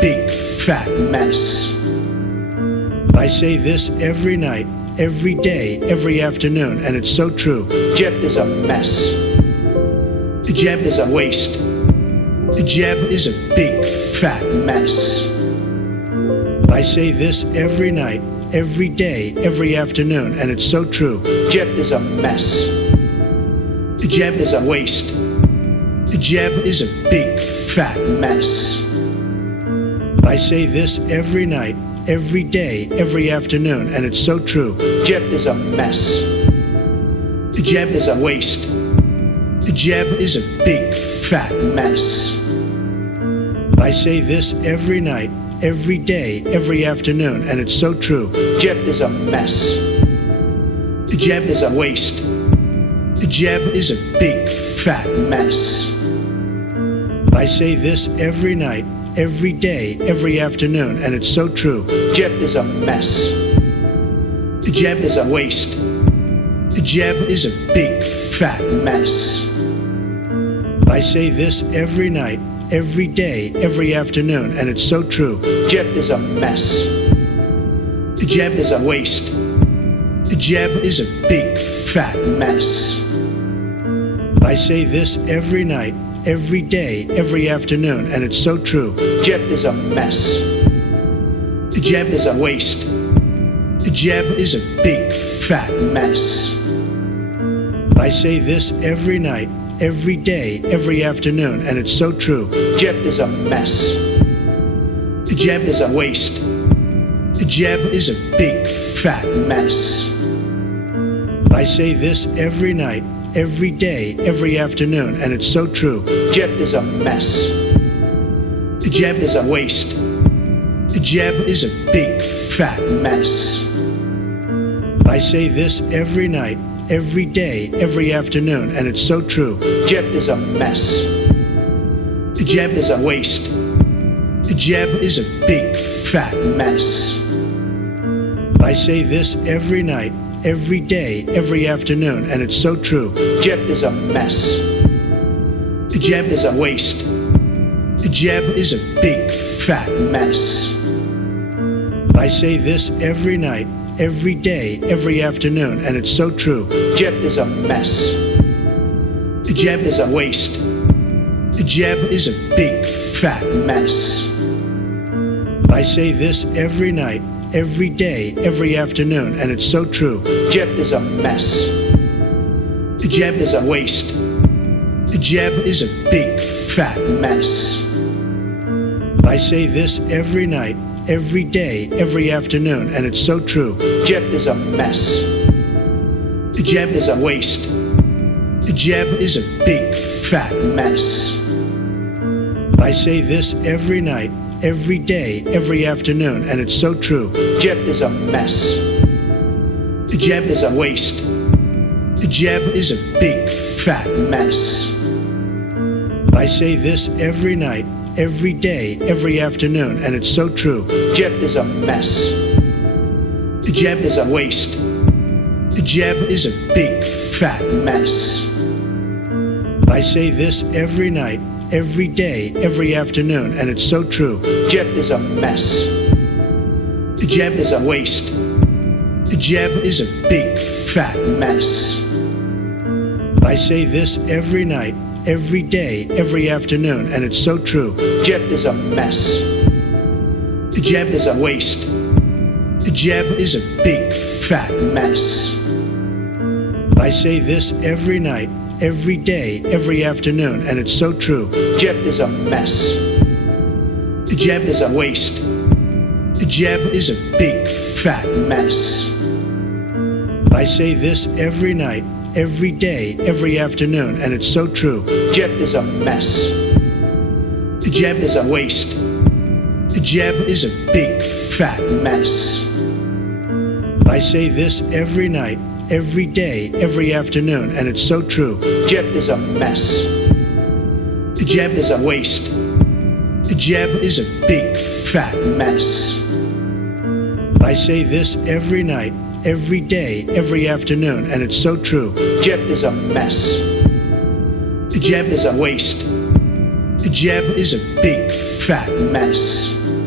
big fat mess. I say this every night, every day, every afternoon, and it's so true. Jeb is a mess. Jeb is a waste. Jeb is a big fat mess. I say this every night, every day, every afternoon, and it's so true. Jeb is a mess. Jeb is a waste. Jeb is a big fat mess. I say this every night, every day, every afternoon, and it's so true. Jeb is a mess. Jeb is a waste. Jeb is a big fat mess. I say this every night, every day, every afternoon, and it's so true. Jeb is a mess. Jeb is a waste. Jeb is a big fat mess. I say this every night, every day, every afternoon, and it's so true. Jeb is a mess. Jeb is a waste. Jeb is a big fat mess. I say this every night, every day, every afternoon, and it's so true. Jeb is a mess. Jeb is a waste. Jeb is a big fat mess. I say this every night, every day, every afternoon, and it's so true. Jeb is a mess. Jeb is a waste. Jeb is a big fat mess. I say this every night, every day, every afternoon, and it's so true. Jeb is a mess. Jeb is a waste. Jeb is a big fat mess. I say this every night, every day, every afternoon, and it's so true. Jeb is a mess. Jeb is a waste. Jeb is a big fat mess. I say this every night, every day, every afternoon, and it's so true. Jeb is a mess. Jeb is a waste. Jeb is a big fat mess. I say this every night, every day, every afternoon, and it's so true. Jeb is a mess. Jeb is a waste. Jeb is a big fat mess. I say this every night, every day, every afternoon, and it's so true. Jeb is a mess. Jeb is a waste. Jeb is a big fat mess. I say this every night, every day, every afternoon, and it's so true. Jeb is a mess. Jeb is a waste. Jeb is a big fat mess. I say this every night, every day, every afternoon, and it's so true. Jeb is a mess. Jeb is a waste. Jeb is a big fat mess. I say this every night, every day, every afternoon, and it's so true. Jeb is a mess. Jeb is a waste. Jeb is a big fat mess. I say this every night, every day, every afternoon, and it's so true. Jeb is a mess. Jeb is a waste. Jeb is a big fat mess. I say this every night, every day, every afternoon, and it's so true. Jeb is a mess. Jeb is a waste. Jeb is a big fat mess. I say this every night, every day, every afternoon, and it's so true. Jeb is a mess. Jeb is a waste. Jeb is a big fat mess. I say this every night, every day, every afternoon, and it's so true. Jeb is a mess. Jeb is a waste. Jeb is a big fat mess. I say this every night, every day, every afternoon, and it's so true. Jeb is a mess. Jeb is a waste. Jeb is a big fat mess. I say this every night, every day, every afternoon, and it's so true. Jeb is a mess. Jeb is a waste. Jeb is a big fat mess. I say this every night, every day, every afternoon, and it's so true. Jeb is a mess. Jeb is a waste. Jeb is a big fat mess.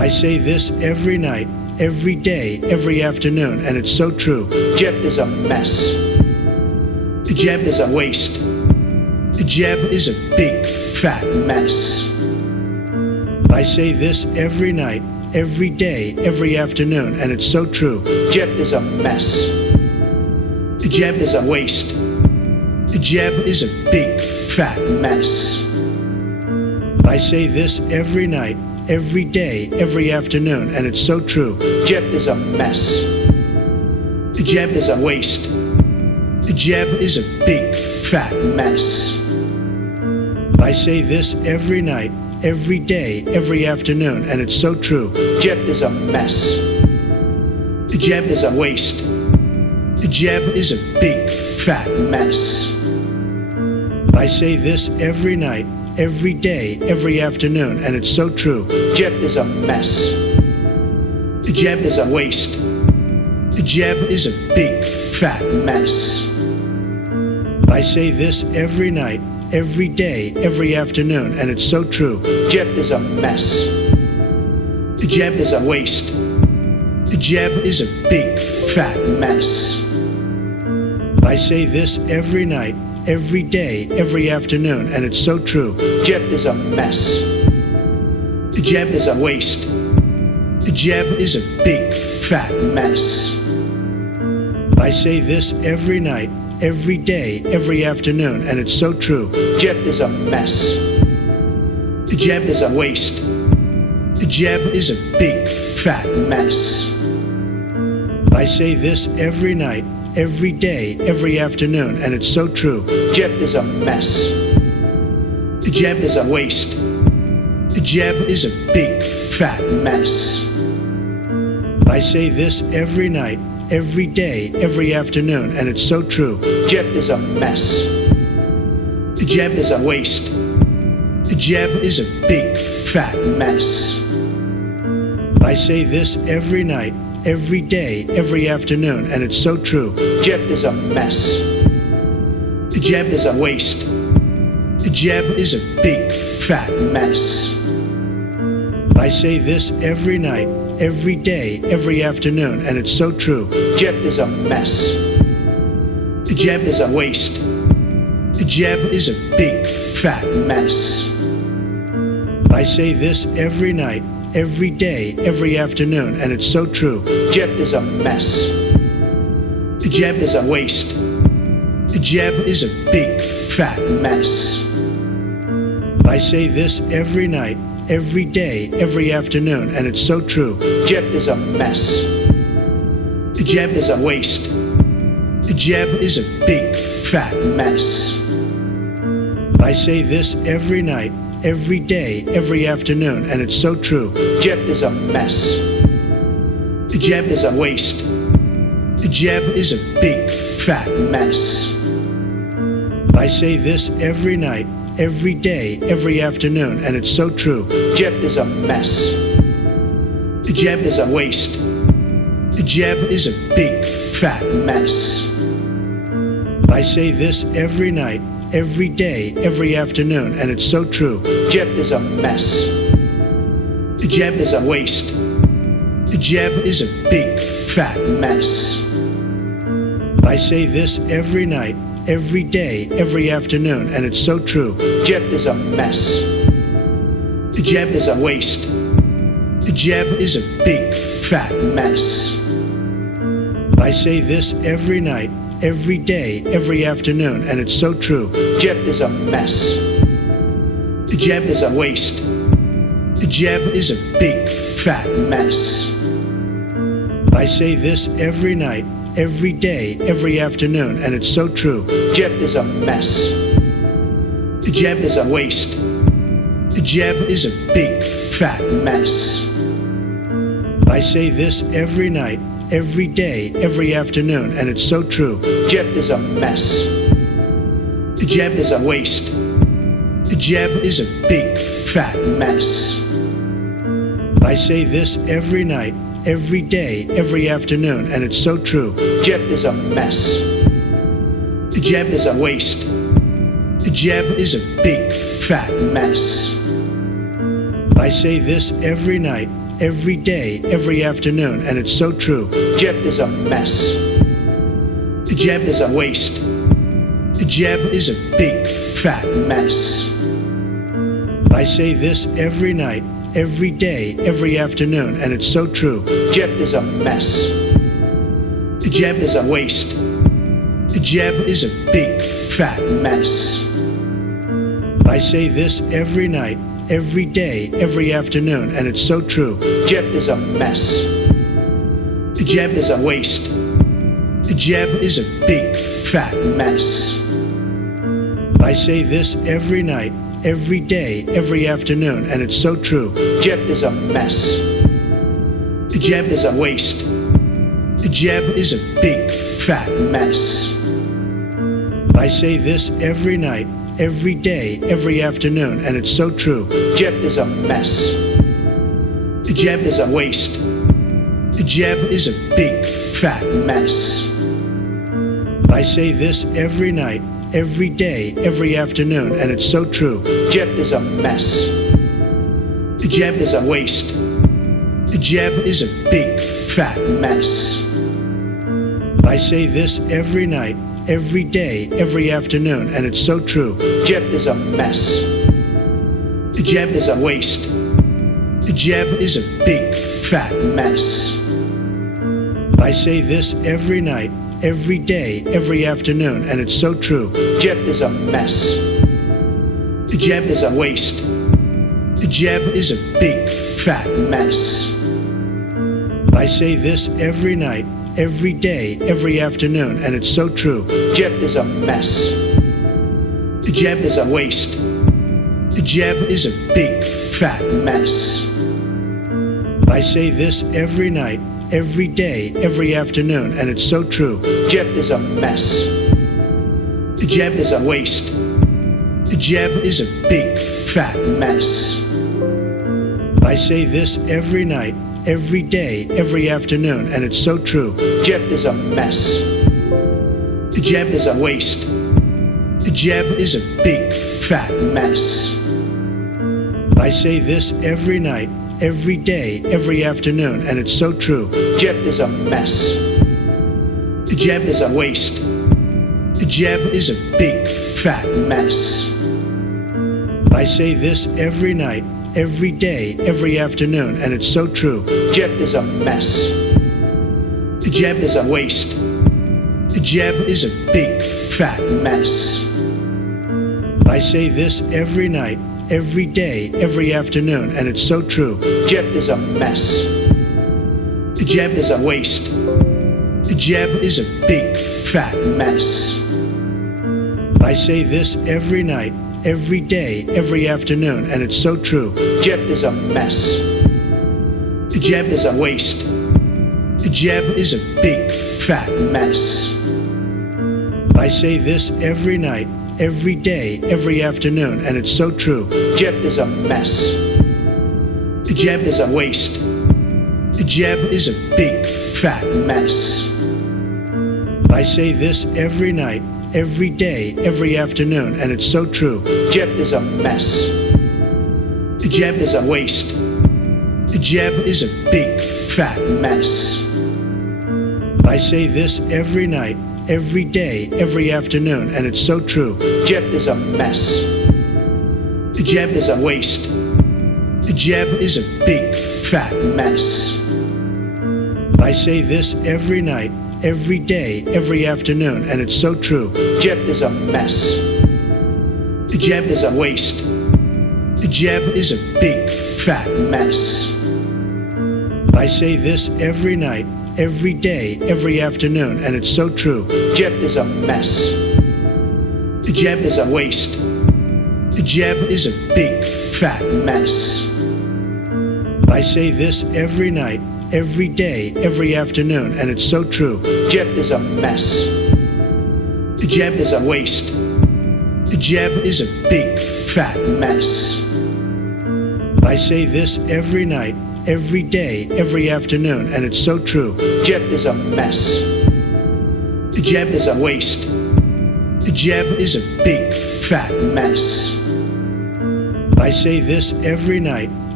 I say this every night, every day, every afternoon, and it's so true. Jeb is a mess. Jeb is a waste. Jeb is a big, fat mess. I say this every night, every day, every afternoon, and it's so true. Jeb is a mess. Jeb is a waste. Jeb is a big, fat mess. I say this every night, every day, every afternoon, and it's so true. Jeb is a mess. Jeb is a waste. Jeb is a big, fat mess. I say this every night, every day, every afternoon, and it's so true. Jeb is a mess. Jeb is a waste. Jeb is a big, fat mess. I say this every night, every day, every afternoon, and it's so true. Jeb is a mess. Jeb is a waste. Jeb is a big, fat mess. I say this every night, every day, every afternoon, and it's so true. Jeb is a mess. Jeb is a waste. Jeb is a big, fat mess. I say this every night, every day, every afternoon, and it's so true. Jeb is a mess. Jeb is a waste. Jeb is a big, fat mess. I say this every night, every day, every afternoon, and it's so true. Jeb is a mess. Jeb is a waste. Jeb is a big, fat mess. I say this every night, every day, every afternoon, and it's so true. Jeb is a mess. Jeb is a waste. Jeb is a big, fat mess. I say this every night, every day, every afternoon, and it's so true. Jeb is a mess. Jeb is a waste. Jeb is a big, fat mess. I say this every night, every day, every afternoon, and it's so true. Jeb is a mess. Jeb is a waste. Jeb is a big, fat mess. I say this every night, every day, every afternoon, and it's so true. Jeb is a mess. Jeb is a waste. Jeb is a big, fat mess. I say this every night, every day, every afternoon, and it's so true. Jeb is a mess. Jeb is a waste. Jeb is a big, fat mess. I say this every night, every day, every afternoon, and it's so true. Jeb is a mess. Jeb is a waste. Jeb is a big, fat mess. I say this every night, every day, every afternoon, and it's so true. Jeb is a mess. Jeb is a waste. Jeb is a big, fat mess. I say this every night, every day, every afternoon, and it's so true. Jeb is a mess. Jeb is a waste. Jeb is a big, fat mess. I say this every night, every day, every afternoon, and it's so true. Jeb is a mess. Jeb is a waste. Jeb is a big, fat mess. I say this every night, every day, every afternoon, and it's so true. Jeb is a mess. Jeb is a waste. Jeb is a big, fat mess. I say this every night, every day, every afternoon, and it's so true. Jeb is a mess. Jeb is a waste. Jeb is a big, fat mess. I say this every night, every day, every afternoon, and it's so true. Jeb is a mess. Jeb is a waste. Jeb is a big, fat mess. I say this every night, every day, every afternoon, and it's so true. Jeb is a mess. Jeb is a waste. Jeb is a big, fat mess. I say this every night, every day, every afternoon, and it's so true. Jeb is a mess. Jeb is a waste. Jeb is a big, fat mess. I say this every night, every day, every afternoon, and it's so true. Jeb is a mess. Jeb is a waste. Jeb is a big, fat mess. I say this every night, every day, every afternoon, and it's so true. Jeb is a mess. Jeb is a waste. Jeb is a big, fat mess. I say this every night, every day, every afternoon, and it's so true. Jeb is a mess. Jeb is a waste. Jeb is a big, fat mess. I say this every night, every day, every afternoon, and it's so true. Jeb is a mess. Jeb is a waste. Jeb is a big, fat mess. I say this every night, every day, every afternoon, and it's so true. Jeb is a mess. Jeb is a waste. Jeb is a big, fat mess. I say this every night, every day, every afternoon, and it's so true. Jeb is a mess. Jeb is a waste. Jeb is a big, fat mess. I say this every night, every day, every afternoon, and it's so true. Jeb is a mess. Jeb is a waste. Jeb is a big, fat mess. I say this every night, every day, every afternoon, and it's so true. Jeb is a mess. Jeb is a waste. Jeb is a big, fat mess. I say this every night, every day, every afternoon, and it's so true. Jeb is a mess. Jeb is a waste. Jeb is a big, fat mess. I say this every night, every day, every afternoon, and it's so true. Jeb is a mess. Jeb is a waste. Jeb is a big, fat mess. I say this every night, every day, every afternoon, and it's so true. Jeb is a mess. Jeb is a waste. Jeb is a big, fat mess. I say this every night, every day, every afternoon, and it's so true. Jeb is a mess. Jeb is a waste. Jeb is a big, fat mess. I say this every night, every day, every afternoon, and it's so true. Jeb is a mess. Jeb is a waste. Jeb is a big, fat mess. I say this every night, every day, every afternoon, and it's so true. Jeb is a mess. Jeb is a waste. Jeb is a big, fat mess. I say this every night, every day, every afternoon, and it's so true. Jeb is a mess. Jeb is a waste. Jeb is a big, fat mess. I say this every night, every day, every afternoon, and it's so true. Jeb is a mess. Jeb is a waste. Jeb is a big, fat mess. I say this every night, every day, every afternoon, and it's so true. Jeb is a mess. Jeb is a waste. Jeb is a big, fat mess. I say this every night, every day, every afternoon, and it's so true. Jeb is a mess. Jeb is a waste. Jeb is a big, fat mess. I say this every night, every day, every afternoon, and it's so true. Jeb is a mess. Jeb is a waste. Jeb is a big, fat mess. I say this every night, every day, every afternoon, and it's so true. Jeb is a mess. Jeb is a waste. Jeb is a big, fat mess. I say this every night, every day, every afternoon, and it's so true. Jeb is a mess. Jeb is a waste. Jeb is a big, fat mess. I say this every night, every day, every afternoon, and it's so true. Jeb is a mess. Jeb is a waste. Jeb is a big, fat mess. I say this every night,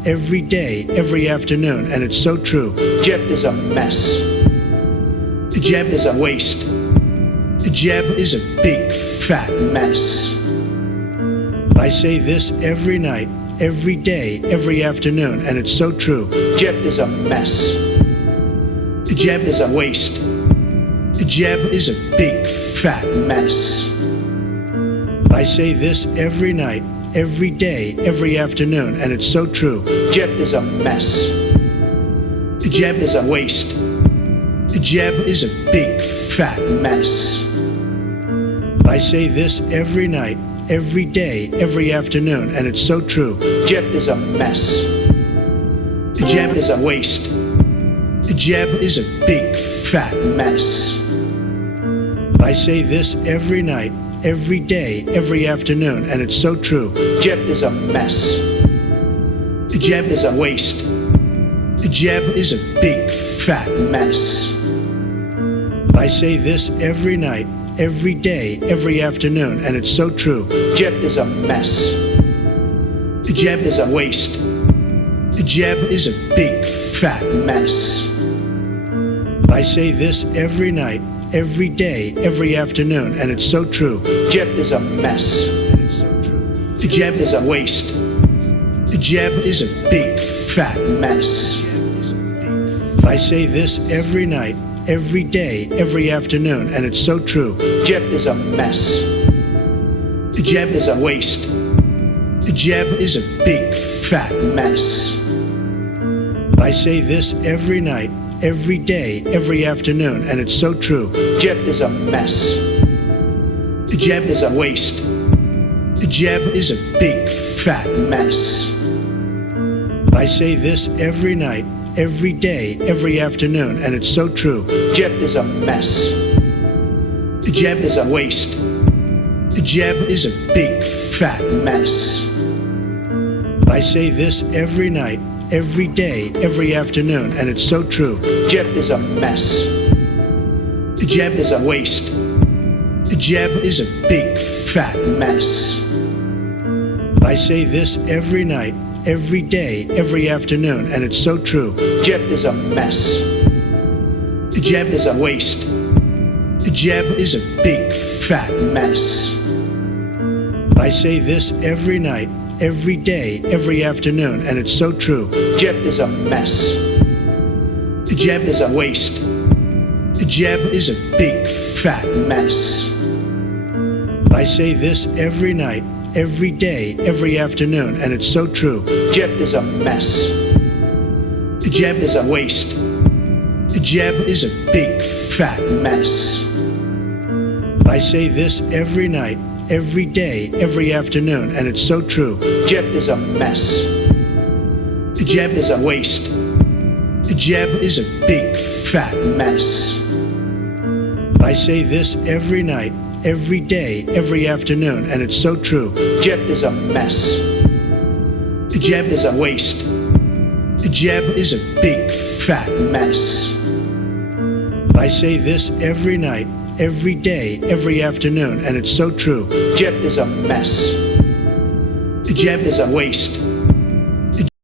every day, every afternoon, and it's so true. Jeb is a mess. Jeb is a waste. Jeb is a big, fat mess. I say this every night, every day, every afternoon, and it's so true. Jeb is a mess. Jeb is a waste. Jeb is a big, fat mess. I say this every night, every day, every afternoon, and it's so true. Jeb is a mess. Jeb is a waste. Jeb is a big, fat mess. I say this every night, every day, every afternoon, and it's so true. Jeb is a mess. Jeb is a waste. Jeb is a big, fat mess. I say this every night, every day, every afternoon, and it's so true. Jeb is a mess. Jeb is a waste. Jeb is a big, fat mess. I say this every night, every day, every afternoon, and it's so true. Jeb is a mess. Jeb is a waste. Jeb is a big, fat mess. I say this every night, every day, every afternoon, and it's so true. Jeb is a mess. And it's so true. Jeb is a waste. Jeb is a big, fat mess. I say this every night, every day, every afternoon, and it's so true. Jeb is a mess. Jeb is a waste. Jeb is a big, fat mess. I say this every night, every day, every afternoon, and it's so true. Jeb is a mess. Jeb is a waste. Jeb is a big, fat mess. I say this every night, every day, every afternoon, and it's so true. Jeb is a mess. Jeb is a waste. Jeb is a big, fat mess. I say this every night, every day, every afternoon, and it's so true. Jeb is a mess. Jeb is a waste. Jeb is a big, fat mess. I say this every night, every day, every afternoon, and it's so true. Jeb is a mess. Jeb is a waste. Jeb is a big, fat mess. I say this every night, every day, every afternoon, and it's so true. Jeb is a mess. Jeb is a waste. Jeb is a big, fat mess. I say this every night, every day, every afternoon, and it's so true. Jeb is a mess. Jeb is a waste. Jeb is a big, fat mess. I say this every night, every day, every afternoon, and it's so true. Jeb is a mess. Jeb is a waste. Jeb is a big, fat mess. I say this every night, every day, every afternoon, and it's so true. Jeb is a mess. Jeb is a waste. Jeb is a big, fat mess. I say this every night, every day, every afternoon, and it's so true. Jeb is a mess. Jeb is a waste.